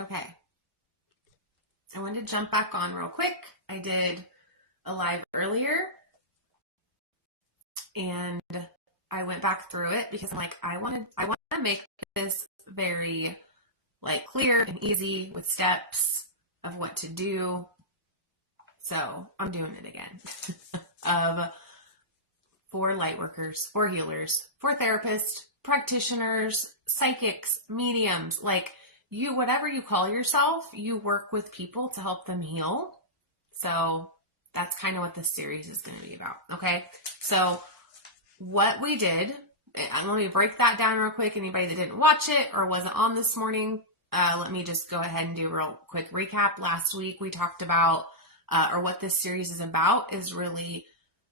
Okay. I wanted to jump back on real quick. I did a live earlier and I went back through it because I'm like, I want to make this very like clear and easy with steps of what to do. So I'm doing it again. For light workers, for healers, for therapists, practitioners, psychics, mediums, like you, whatever you call yourself, you work with people to help them heal. So that's kind of what this series is going to be about. Okay. So what we did, let me break that down real quick. Anybody that didn't watch it or wasn't on this morning, let me just go ahead and do a real quick recap. Last week we talked about, or what this series is about is really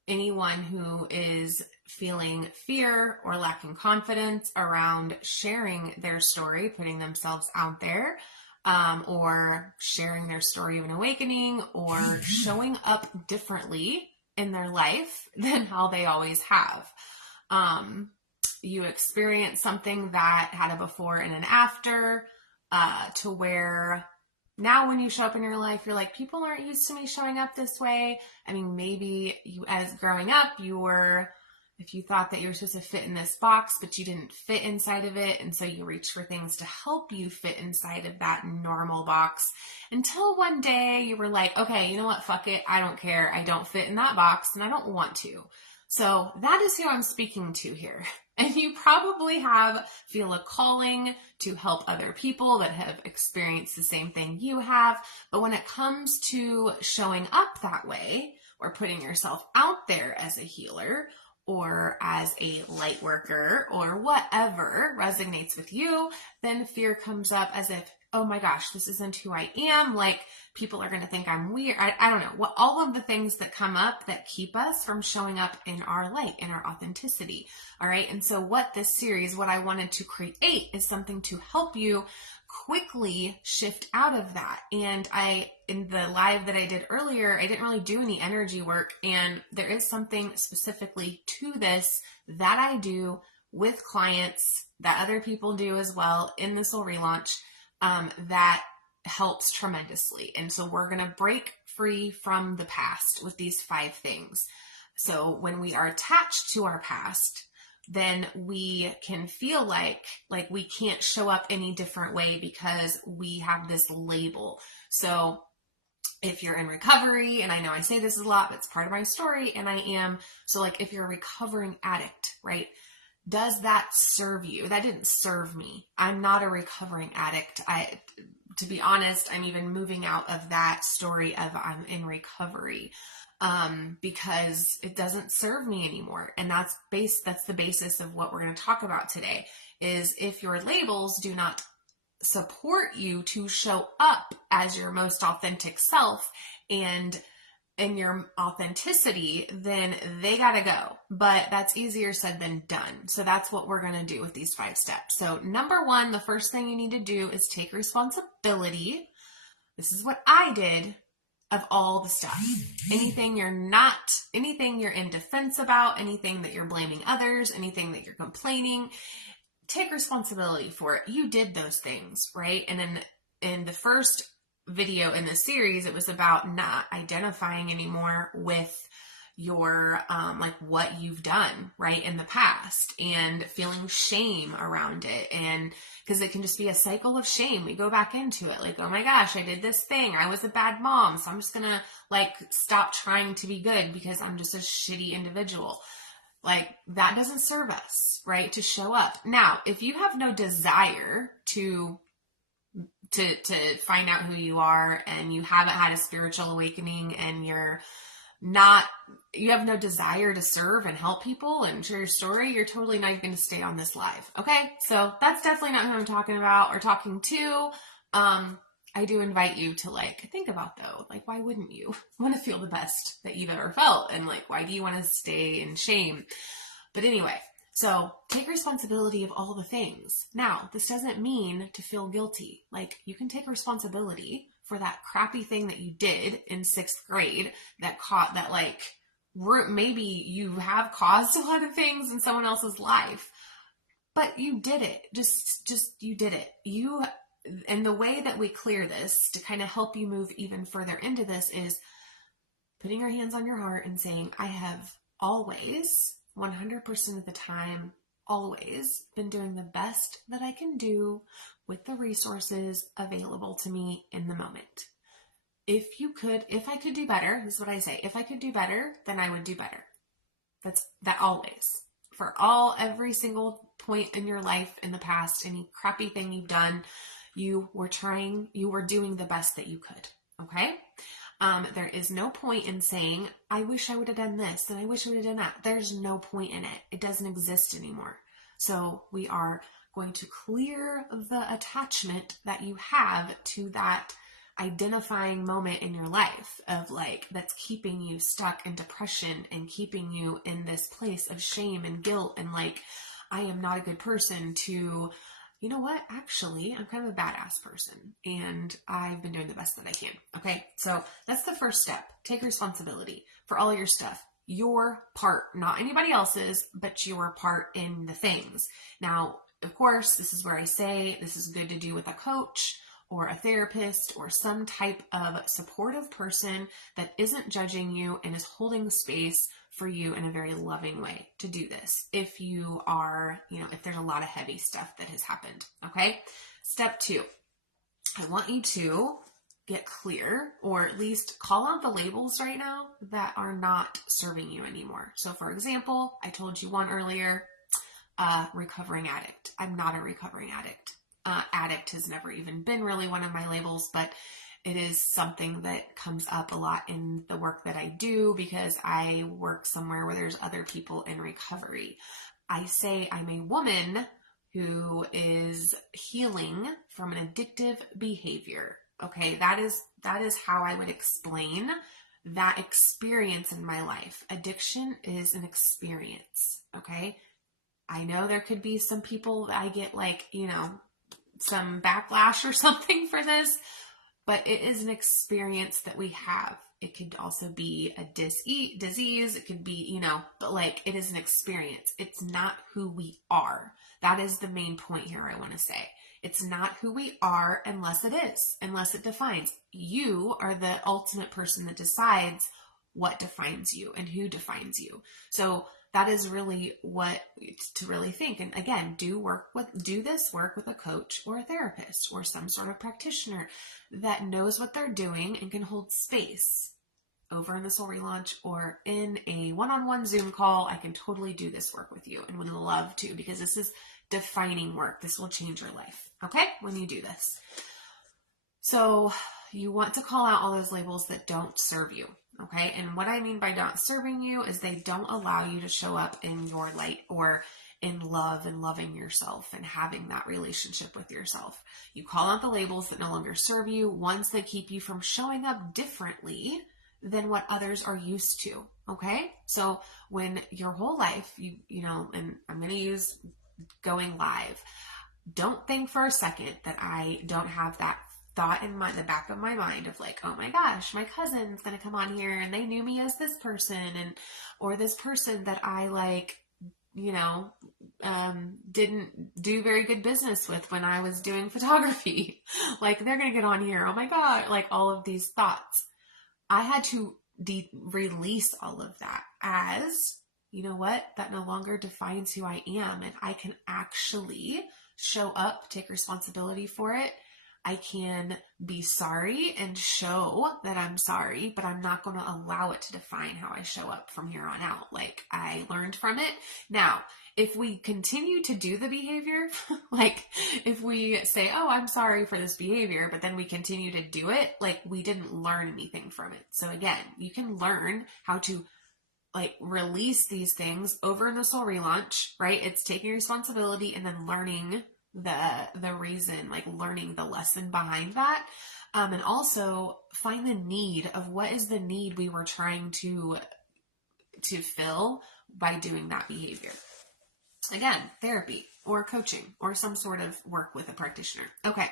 anyone who is feeling fear or lacking confidence around sharing their story, putting themselves out there, or sharing their story of an awakening, or showing up differently in their life than how they always have. You experience something that had a before and an after, to where now when you show up in your life, you're like, people aren't used to me showing up this way. I mean, maybe you, as growing up, if you thought that you were supposed to fit in this box, but you didn't fit inside of it. And so you reach for things to help you fit inside of that normal box until one day you were like, okay, you know what? Fuck it. I don't care. I don't fit in that box and I don't want to. So that is who I'm speaking to here. And you probably feel a calling to help other people that have experienced the same thing you have. But when it comes to showing up that way or putting yourself out there as a healer or as a light worker or whatever resonates with you, then fear comes up as if, oh my gosh, this isn't who I am. Like people are going to think I'm weird. I don't know what all of the things that come up that keep us from showing up in our light, in our authenticity. All right. And so what I wanted to create is something to help you quickly shift out of that. And in the live that I did earlier, I didn't really do any energy work. And there is something specifically to this that I do with clients that other people do as well in the Soul Relaunch. That helps tremendously. And so we're going to break free from the past with these 5 things. So when we are attached to our past, then we can feel like we can't show up any different way because we have this label. So if you're in recovery, and I know I say this a lot, but it's part of my story, and I am. So like if you're a recovering addict, right? Does that serve you? That didn't serve me. I'm not a recovering addict. To be honest, I'm even moving out of that story of I'm in recovery, because it doesn't serve me anymore. And that's the basis of what we're going to talk about today is if your labels do not support you to show up as your most authentic self and in your authenticity, then they got to go. But that's easier said than done. So that's what we're going to do with these 5 steps. So number 1, the first thing you need to do is take responsibility. This is what I did of all the stuff. Anything you're in defense about, anything that you're blaming others, anything that you're complaining, take responsibility for it. You did those things, right? And then in the first video in the series, it was about not identifying anymore with your like what you've done right in the past and feeling shame around it. And because it can just be a cycle of shame, we go back into it like, oh my gosh, I did this thing, I was a bad mom, so I'm just gonna like stop trying to be good because I'm just a shitty individual. Like that doesn't serve us, right? To show up. Now, if you have no desire to find out who you are and you haven't had a spiritual awakening and you have no desire to serve and help people and share your story, you're totally not even going to stay on this live. Okay. So that's definitely not who I'm talking about or talking to. I do invite you to like, think about though, like, why wouldn't you want to feel the best that you've ever felt? And like, why do you want to stay in shame? But anyway, so take responsibility of all the things. Now, this doesn't mean to feel guilty. Like you can take responsibility for that crappy thing that you did in 6th grade maybe you have caused a lot of things in someone else's life. but you did it. Just you did it. And the way that we clear this to kind of help you move even further into this is putting your hands on your heart and saying, I have always, 100% of the time, always been doing the best that I can do with the resources available to me in the moment. If I could do better, this is what I say. If I could do better, then I would do better. That always. For every single point in your life in the past, any crappy thing you've done, you were doing the best that you could. Okay? There is no point in saying, I wish I would have done this and I wish I would have done that. There's no point in it. It doesn't exist anymore. So we are going to clear the attachment that you have to that identifying moment in your life of like, that's keeping you stuck in depression and keeping you in this place of shame and guilt and like, I am not a good person to, you know what, actually, I'm kind of a badass person and I've been doing the best that I can. Okay. So that's the first step. Take responsibility for all your stuff, your part, not anybody else's, but your part in the things. Now, of course, this is where I say this is good to do with a coach or a therapist or some type of supportive person that isn't judging you and is holding space for you in a very loving way to do this. If you are, if there's a lot of heavy stuff that has happened. Okay. Step 2, I want you to get clear or at least call out the labels right now that are not serving you anymore. So for example, I told you one earlier, recovering addict. I'm not a recovering addict. Addict has never even been really one of my labels, but it is something that comes up a lot in the work that I do because I work somewhere where there's other people in recovery. I say I'm a woman who is healing from an addictive behavior. Okay, that is how I would explain that experience in my life. Addiction is an experience. Okay, I know there could be some people that I get like, some backlash or something for this, but it is an experience that we have. It could also be a disease. It could be, but like it is an experience. It's not who we are. That is the main point here I want to say. It's not who we are unless it defines. You are the ultimate person that decides what defines you and who defines you. So that is really what to really think. And again, do this work with a coach or a therapist or some sort of practitioner that knows what they're doing and can hold space over in the Soul Relaunch or in a one-on-one Zoom call. I can totally do this work with you and would love to, because this is defining work. This will change your life. Okay. When you do this. So you want to call out all those labels that don't serve you. Okay. And what I mean by not serving you is they don't allow you to show up in your light or in love and loving yourself and having that relationship with yourself. You call out the labels that no longer serve you, ones that keep you from showing up differently than what others are used to. Okay. So when your whole life, and I'm going to use going live, don't think for a second that I don't have that thought in the back of my mind of like, oh my gosh, my cousin's going to come on here and they knew me as this person or this person that I like, didn't do very good business with when I was doing photography. Like they're going to get on here. Oh my God. Like all of these thoughts. I had to release all of that as, you know what, that no longer defines who I am. And I can actually show up, take responsibility for it. I can be sorry and show that I'm sorry, but I'm not going to allow it to define how I show up from here on out. Like I learned from it. Now, if we continue to do the behavior, like if we say, oh, I'm sorry for this behavior, but then we continue to do it, like we didn't learn anything from it. So again, you can learn how to like release these things over in the Soul Relaunch, right? It's taking responsibility and then learning the reason, like learning the lesson behind that. And also find the need of what is the need we were trying to fill by doing that behavior. Again, therapy or coaching or some sort of work with a practitioner. Okay.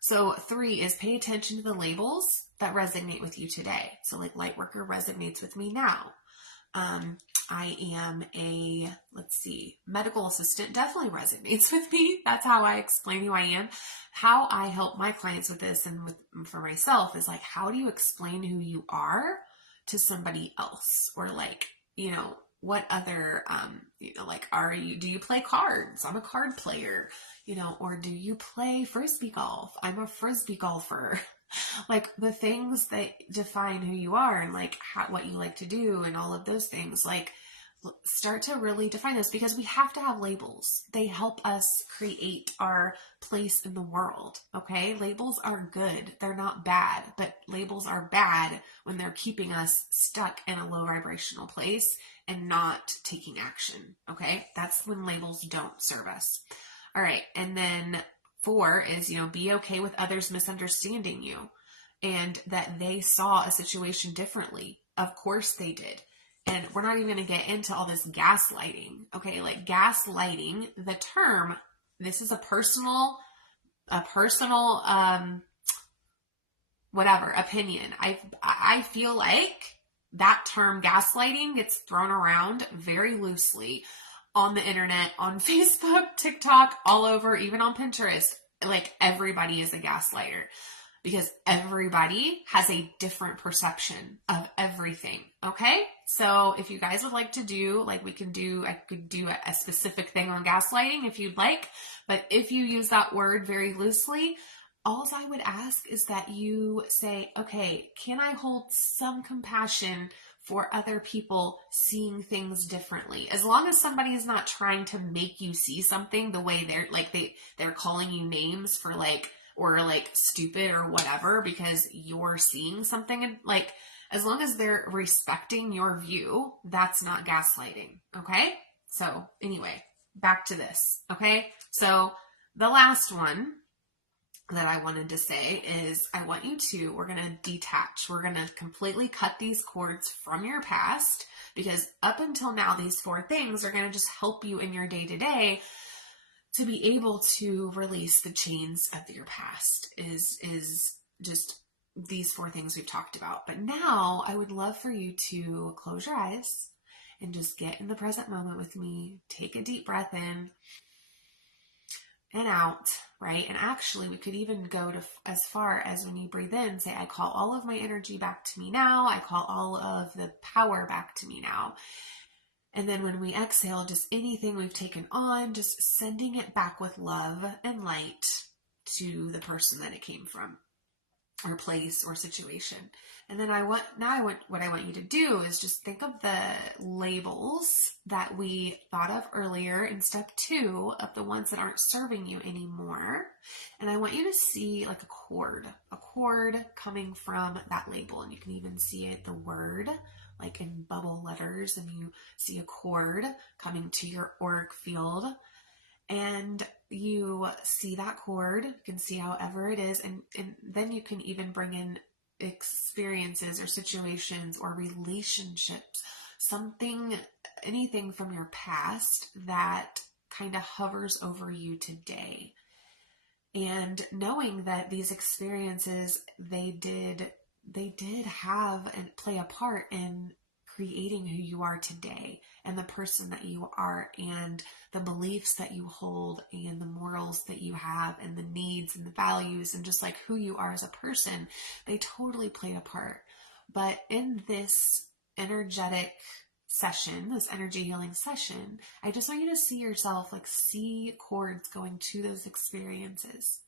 So 3 is pay attention to the labels that resonate with you today. So like light worker resonates with me now. I am a, let's see, medical assistant definitely resonates with me. That's how I explain who I am. How I help my clients with this and for myself is like, how do you explain who you are to somebody else? Or like, what other, like, do you play cards? I'm a card player, or do you play Frisbee golf? I'm a Frisbee golfer. Like the things that define who you are and like what you like to do and all of those things, like start to really define those, because we have to have labels. They help us create our place in the world. Okay. Labels are good. They're not bad, but labels are bad when they're keeping us stuck in a low vibrational place and not taking action. Okay. That's when labels don't serve us. All right. And then 4 is, be okay with others misunderstanding you and that they saw a situation differently. Of course they did. And we're not even going to get into all this gaslighting. Okay. Like gaslighting, the term, this is a personal, whatever opinion. I feel like that term gaslighting gets thrown around very loosely on the internet, on Facebook, TikTok, all over, even on Pinterest. Like everybody is a gaslighter because everybody has a different perception of everything. Okay. So if you guys would like to do, like I could do a specific thing on gaslighting if you'd like, but if you use that word very loosely, all I would ask is that you say, okay, can I hold some compassion for other people seeing things differently? As long as somebody is not trying to make you see something the way they're calling you names for or stupid or whatever because you're seeing something, and as long as they're respecting your view, that's not gaslighting. Okay. So anyway, back to this. Okay. So the last one that I wanted to say is we're going to detach. We're going to completely cut these cords from your past, because up until now, these 4 things are going to just help you in your day-to-day to be able to release the chains of your past is just these 4 things we've talked about. But now I would love for you to close your eyes and just get in the present moment with me. Take a deep breath in and out, right? And actually we could even go to as far as when you breathe in, say, I call all of my energy back to me now. I call all of the power back to me now. And then when we exhale, just anything we've taken on, just sending it back with love and light to the person that it came from, or place or situation. And then what I want you to do is just think of the labels that we thought of earlier in step 2 of the ones that aren't serving you anymore. And I want you to see like a cord coming from that label. And you can even see it, the word, like in bubble letters, and you see a cord coming to your auric field. And you see that cord, you can see however it is, and then you can even bring in experiences or situations or relationships, anything from your past that kind of hovers over you today. And knowing that these experiences, they did have and play a part in creating who you are today and the person that you are and the beliefs that you hold and the morals that you have and the needs and the values and just like who you are as a person, they totally played a part. But in this energetic session, this energy healing session, I just want you to see yourself, see cords going to those experiences.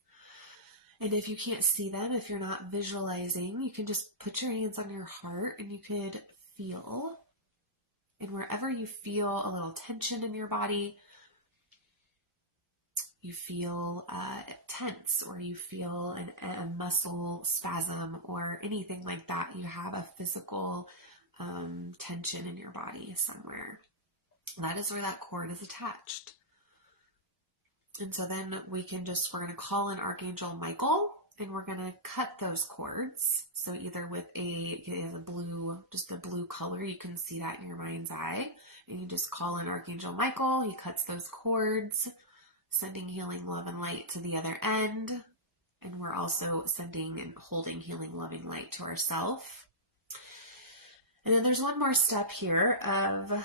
And if you can't see them, if you're not visualizing, you can just put your hands on your heart and you could feel. And wherever you feel a little tension in your body, you feel tense, or you feel a muscle spasm or anything like that, you have a physical tension in your body somewhere, that is where that cord is attached. And so then we're going to call in Archangel Michael, and we're going to cut those cords. So either with a blue color, you can see that in your mind's eye, and you just call in Archangel Michael. He cuts those cords, sending healing love and light to the other end. And we're also sending and holding healing, loving light to ourselves. And then there's one more step here of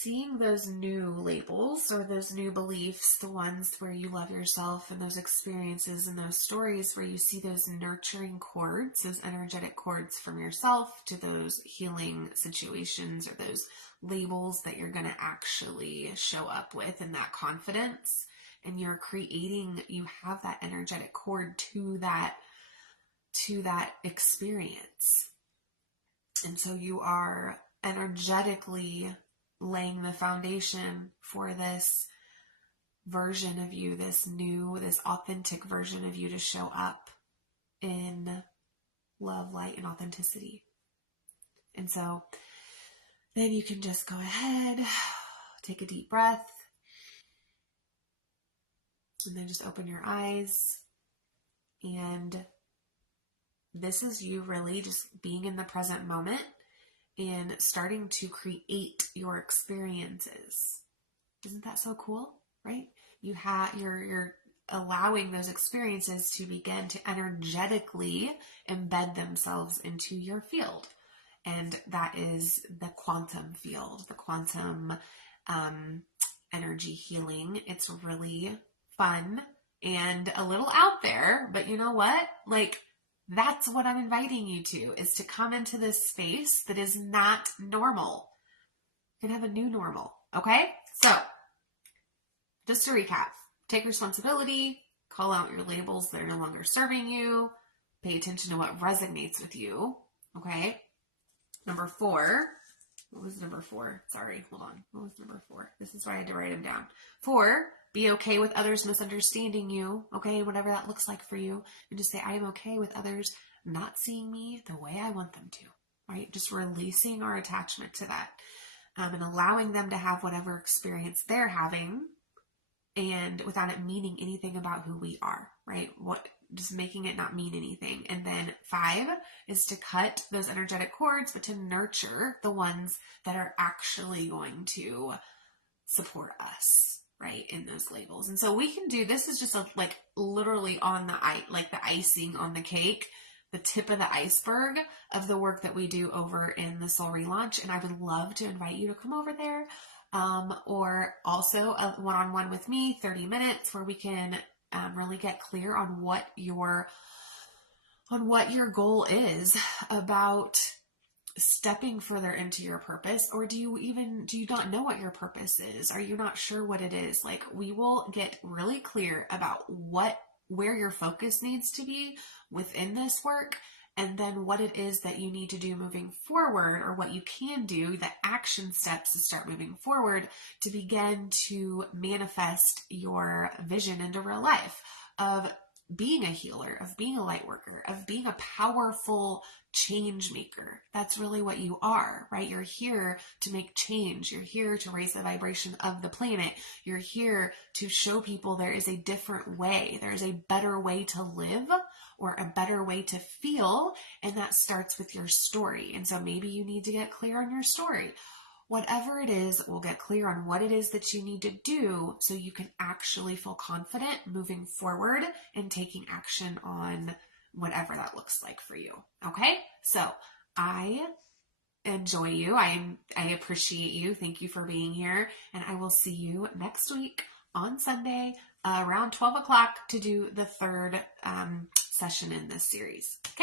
seeing those new labels or those new beliefs, the ones where you love yourself and those experiences and those stories where you see those nurturing cords, those energetic cords from yourself to those healing situations or those labels that you're going to actually show up with, and that confidence. And you're creating, you have that energetic cord to that experience. And so you are energetically laying the foundation for this version of you, this new, this authentic version of you to show up in love, light, and authenticity. And so then you can just go ahead, take a deep breath, and then just open your eyes. And this is you really just being in the present moment and starting to create your experiences. Isn't that so cool, right? You're allowing those experiences to begin to energetically embed themselves into your field. And that is the quantum field, the quantum energy healing. It's really fun and a little out there, but you know what? Like, that's what I'm inviting you to, is to come into this space that is not normal. You're going to have a new normal, okay? So, just to recap, take responsibility, call out your labels that are no longer serving you, pay attention to what resonates with you, okay? Number 4, what was number 4? Sorry, hold on. What was number 4? This is why I had to write them down. 4, be okay with others misunderstanding you, okay? Whatever that looks like for you. And just say, I am okay with others not seeing me the way I want them to, right? Just releasing our attachment to that and allowing them to have whatever experience they're having, and without it meaning anything about who we are, right? Just making it not mean anything. And then 5 is to cut those energetic cords, but to nurture the ones that are actually going to support us, right, in those labels. And so we can do, this is just like literally on the icing on the cake, the tip of the iceberg of the work that we do over in the Soul Relaunch. And I would love to invite you to come over there, or also a one-on-one with me, 30 minutes, where we can really get clear on what your goal is about stepping further into your purpose. Or do you not know what your purpose is? Are you not sure what it is? Like, we will get really clear about where your focus needs to be within this work, and then what it is that you need to do moving forward, or what you can do, the action steps to start moving forward to begin to manifest your vision into real life of being a healer, of being a light worker, of being a powerful change maker. That's really what you are, right? You're here to make change. You're here to raise the vibration of the planet. You're here to show people there is a different way. There is a better way to live, or a better way to feel. And that starts with your story. And so maybe you need to get clear on your story. Whatever it is, we'll get clear on what it is that you need to do so you can actually feel confident moving forward and taking action on whatever that looks like for you. Okay? So I enjoy you. I appreciate you. Thank you for being here. And I will see you next week on Sunday around 12 o'clock to do the third session in this series. Okay?